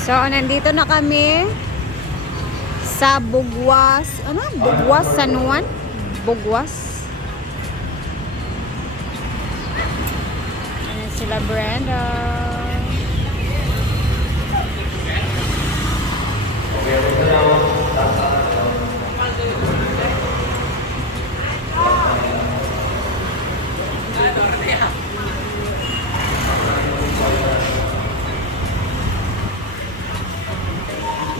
So, nandito na kami sa Bugwas. Ano? Bugwas, San Juan? Bugwas. Ayan sila Brenda.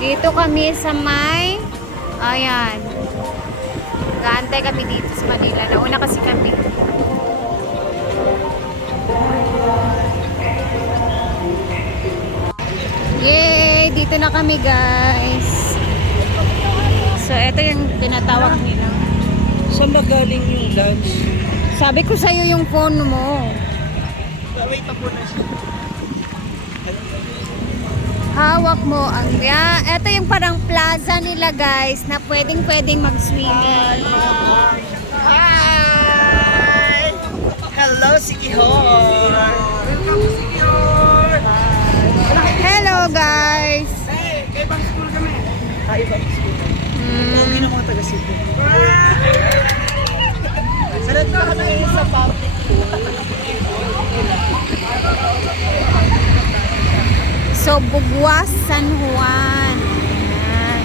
Dito kami sa may, ayan, nag-aantay kami dito sa Manila. Nauna kasi kami. Yay! Dito na kami, guys. So, ito yung tinatawag nila. Saan ba galing yung lunch? Sabi ko sa'yo yung phone mo. Wait na po na siya. Hawak mo ang ito yung parang plaza nila, guys, na pwedeng mag-swimming. Hi! Hello, Sikihor! Welcome to Sikihor! Hello, guys! Hey, kay bang school kami? Ibang school. Hindi na mga taga-Cebu. Sarap na kami sa public pool. So, Bugwas, San Juan. Ayan.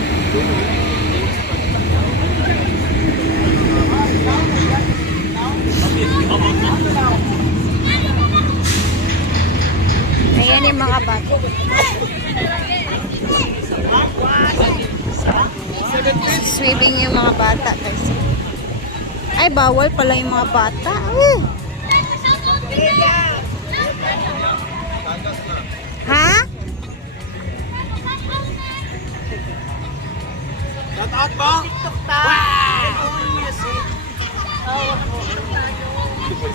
Ayan yung mga bata. Swimming yung mga bata. Ay, bawal pala yung mga bata. Ha? Shoutout ba? TikTok ta!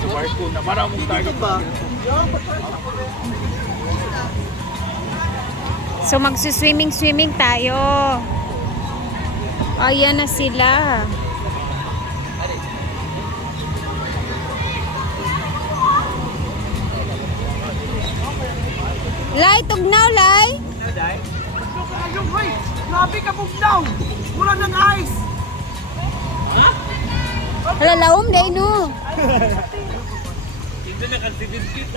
Sa barko na maraming tayo ba? So magsuswimming tayo. Ayan na sila. Lay, tugnaw, Lay. Grabe ka bugnaw! Wala ng ice! Hala, laom day no. Hindi na kan 7 feet.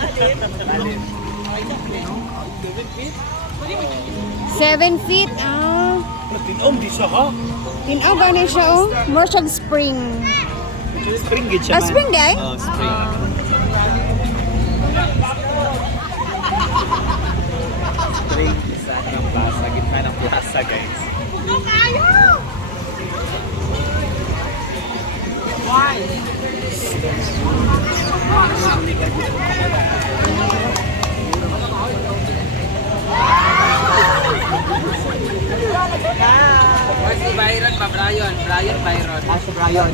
7 feet. Tinom di siya ha? Tinaw gani siya, oh. More siyang spring. Spring gid siya. Spring day? Spring. Spring sa ng plaza, gitna ng plaza, guys. Why? Si Byron pa, Brian. Byron. Si Brian.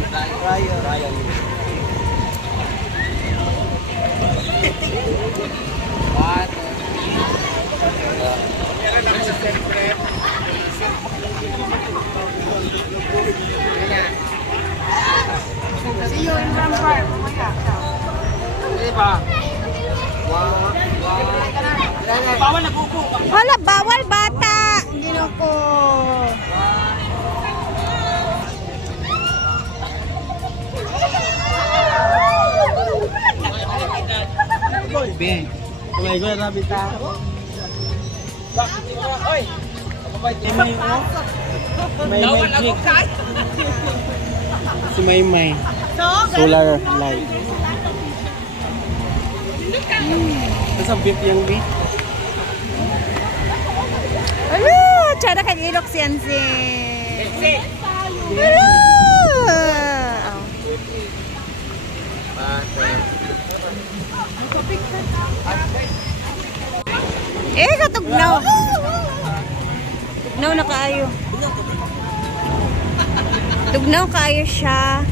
What? See you in Rampart. Hindi ba? Bawal nagugo. Hala, bawal bata. Ginoko. Ben. Kumay ko na bita. Oy. May magic. Si Maymay. Solar light. Tapos ang beef yung beef. Alo, tsada kag ilok siyan si. Alo. Katugnaw. Tugnaw na kaayo. Tugnaw kaayo siya.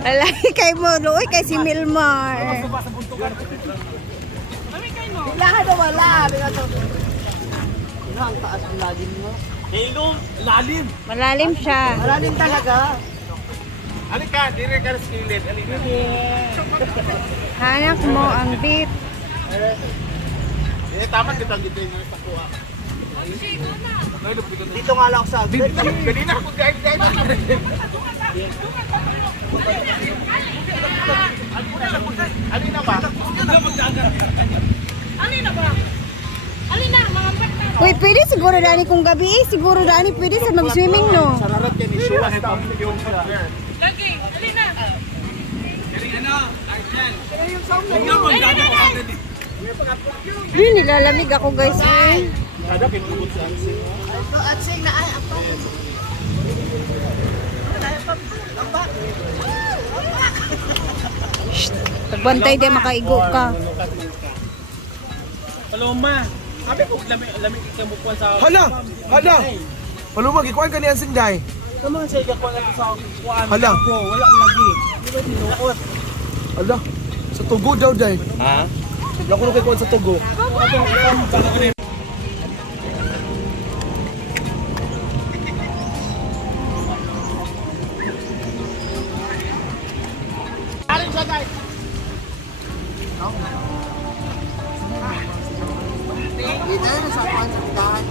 Alay kay mo, luoy kay si Milmar. wala. Ano, ang taas ng lalim mo. Ilong, lalim. Malalim siya. Malalim talaga. Halika, dire ka sa kilid. Halika. Hanap mo ang beef. Tama kita dito yung nakuha. Dito nga lang ako sa agad. Kanina ako guide. Alina ba? Uy, pwede siguro dani kung gabi. Siguro dani pwede sa mag-swimming, no? Sararat yan, isuwas down yung there. Hindi, nilalamig ako, guys. Eh. Kada pinubot sa ansin. Ito, at sing na ay, apa. Pagbantay di makaigo ka. Paloma. Sabi ko, lamig ikamukuan sa... Hala! Hala! Palumag, ikuan ka ni Ansing Day. Naman sa ikakuan natin sa kuan. Hala! Bro, wala ang lagi. Di ba tinukot? Hala! Sa tugo daw, Day. Ha? Naku kay kuan sa tugo. Dito na sa kuwan sa tindahan.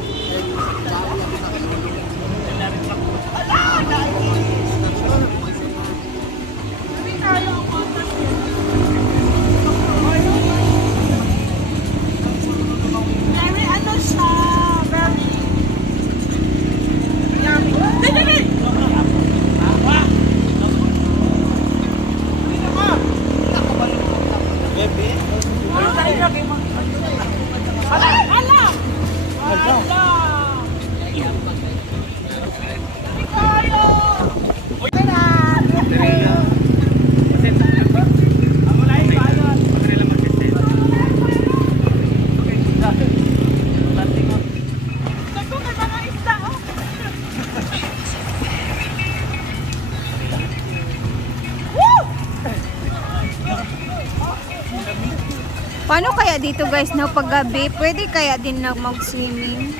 Paano kaya dito, guys, no? Pag gabi, pwede kaya din na mag-swimming?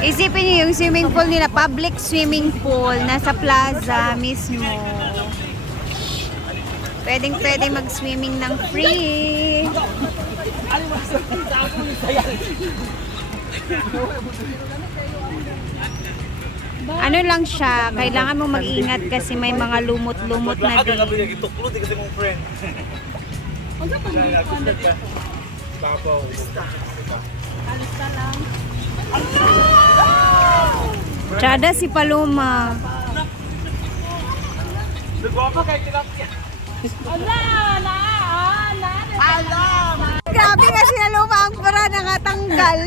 Isipin niyo yung swimming pool nila, public swimming pool, nasa plaza mismo. Pwedeng mag-swimming ng free. Ano lang siya, kailangan mo mag-ingat kasi may mga lumot-lumot na din. Gituklo di kasi mong friend. Tsada si Paloma. Nagwapa kay tilapia. Grabe nga si Paloma, ang para nangatanggal.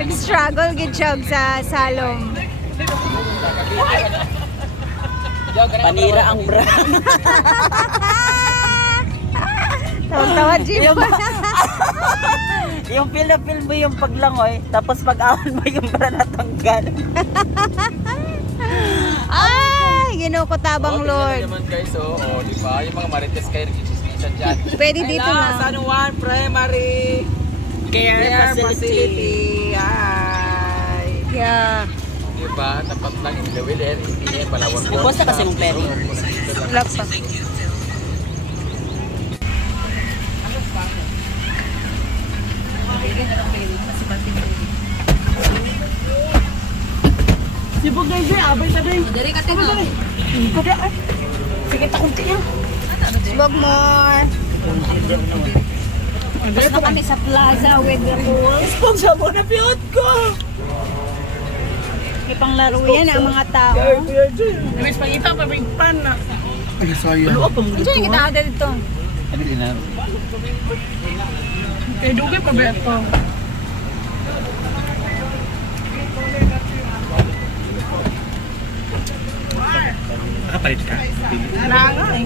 Nag-struggle gid siya sa salom. Panira ang bra. Tawa-tawa, Jim. Yung feel na feel mo yung paglangoy, tapos pag-awan mo yung bra natanggal. Ay, ginoo ko tabang Lord. naman guys, oh, di ba? Yung mga marites kayo nag-chismisan dyan. Pwede dito San lang. Juan Primary Care Facility. Ay. Yeah. Di ba? Tapat lang yung Gawil, hindi Palawan. Basta kasi mong ferry. Wala pa. Sibog na yun, abay sa day. Dari ka tingnan. Sige, takunti yan. Subog more. Tapos na kami sa plaza with the pool. Sibog sa mo na piyot ko. Ipanglaro yan ang mga tao. Mas pangita pa big pan na. Ay, sayang. Ito yung kita ada dito. Eh, dugay pa ba ito? Nakapalit ka? Nangay.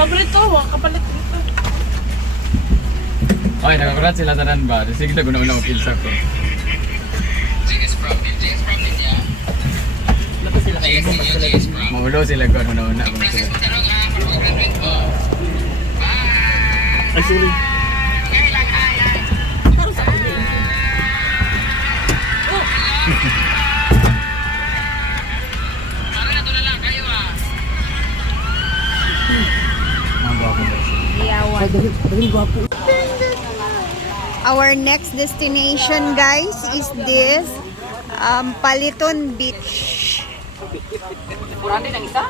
Paborito, kapalit dito. Ay, nakakurat sila tanan ba? Sige na, guna-una ko kilsa ko. Maulo sila ko, una-una ko sila. Ay, sorry. Our next destination, guys, is this Paliton Beach. Kurante ng isa?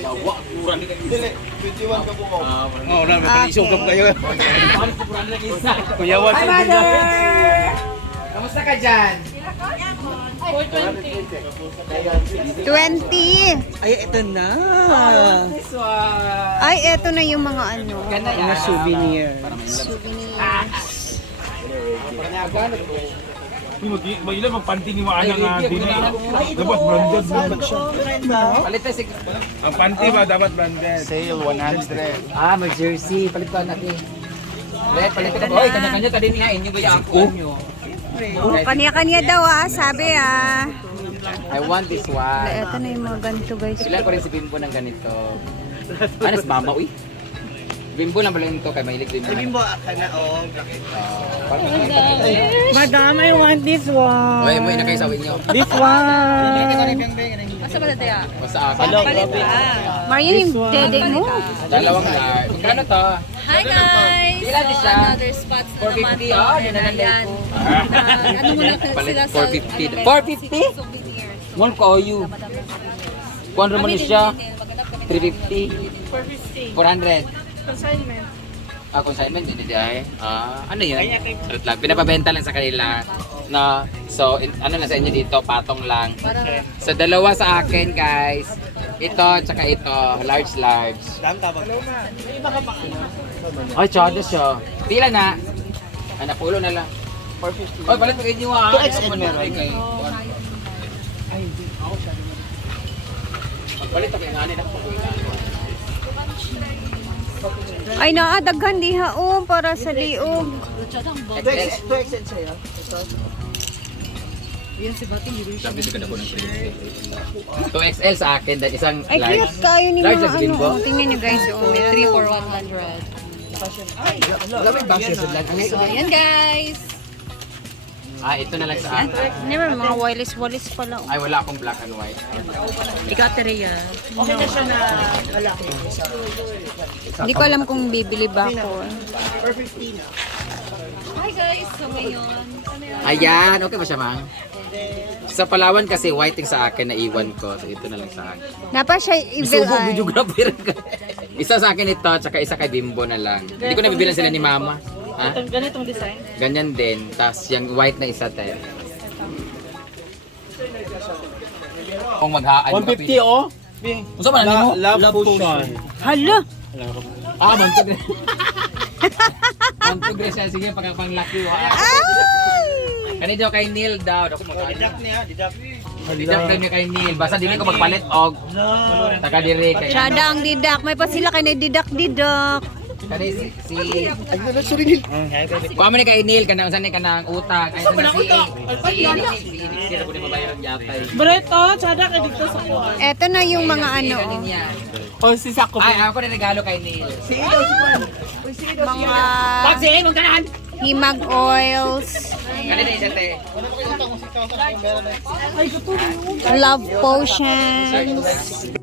Oo, naman. Pag-isugap kayo. Kurante ng isa. Kuyawan. Hi, mother! Kamusta ka dyan? 20. Ay, ito na. This one. Ay, eto na yung mga ano. Ganda yan. Mga souvenir. Souvenirs. Mag-ilan magpanty ni Maana nga din. Dapat branded dapat siya. Palit na sige. Ang panty ba dapat branded? Sale 100. Ah, mag-jersey. Palit ko natin. Palit ko na. Oy, kanya-kanya ka din nga. Inyo ba yung nyo? Oh, kanya-kanya daw sabi I want this one. Eto na yung mga ganito, guys. Kailan ko rin si Bimbo ng ganito. Ano, si Mama, uy? Bimbo lang pala ito, kaya mahilig Bimbo. Bimbo, ka na, oh. Madam, I want this one. Uy, mo na kayo sa inyo. This one. Basta ako. Marian, yung dede mo. Dalawang lar. Magkano to? Hi guys! Ilan So, siya? another spots na naman 450, po. oh, And yun na lang ayan. ko. Ano muna sila Palit sa 450. 450? souvenirs. Mall ko, you. Kuhan naman siya. 350. 400. Consignment. Ah, consignment din di ay. Ano yun? Sarot lang. Pinapabenta lang sa kanila. No. So, ano na sa inyo dito? Patong lang. So, dalawa sa akin, guys. Ito, tsaka ito. Large. Ay, tsada siya. Pila na? Napulo na lang. 450. Oy, palit mo kayo nyo 2XL meron. Palit ako yung ani na po. Ay, naadaghan diha para sa liog. 2XL sa'yo. Sabi ko na po ng 2XL sa akin, dahil isang Ay, large. cute kayo ni Large mga na sabihin ano. ko? Tingnan nyo, guys. May 3 for 100. Wala may boxes sa lag. So, ayan guys! Ito na lang sa akin. Never, mga wireless pala. Ay, wala akong black and white. Ikaw, Terea. Okay na siya na malaki. Hindi ko alam kung bibili ba ako. 450 na. Hi guys! So ngayon, Ayan, okay ba siya, Mang? Sa Palawan kasi white yung sa akin na iwan ko. So, ito na lang sa akin. Napa siya evil Isubog eye. videographer ka. Isa sa akin ito, tsaka isa kay Bimbo na lang. Hindi ko nabibilan sila ni Mama. Ha? Ganitong design. Ganyan din. Tapos yung white na isa tayo. Kung maghaan. 150 oh. Gusto mo na mo? Love potion. Hala! Mantugres. Mantugres siya. Sige, pagkapanglaki. Kanito kay Neil daw. Ako Didak niya, didak. Didak lang niya kay Neil. Basta dili ko magpalit og. Taka diri kay. Tsada ang didak. May pa sila kay na didak-didak. Kani si Sorry, Neil. Kuha mo ni kay Neil kanang usan ni kanang utang. Ay sa si. Sila ko ni mabayaran yata. Breto, tsada ka dito sa kuwan. Eto na yung mga ano. O, si Sako. Ay, ako na regalo kay Neil. Mga Pagsihin mong kanan. himag oils. Kanina isa te. Love potions.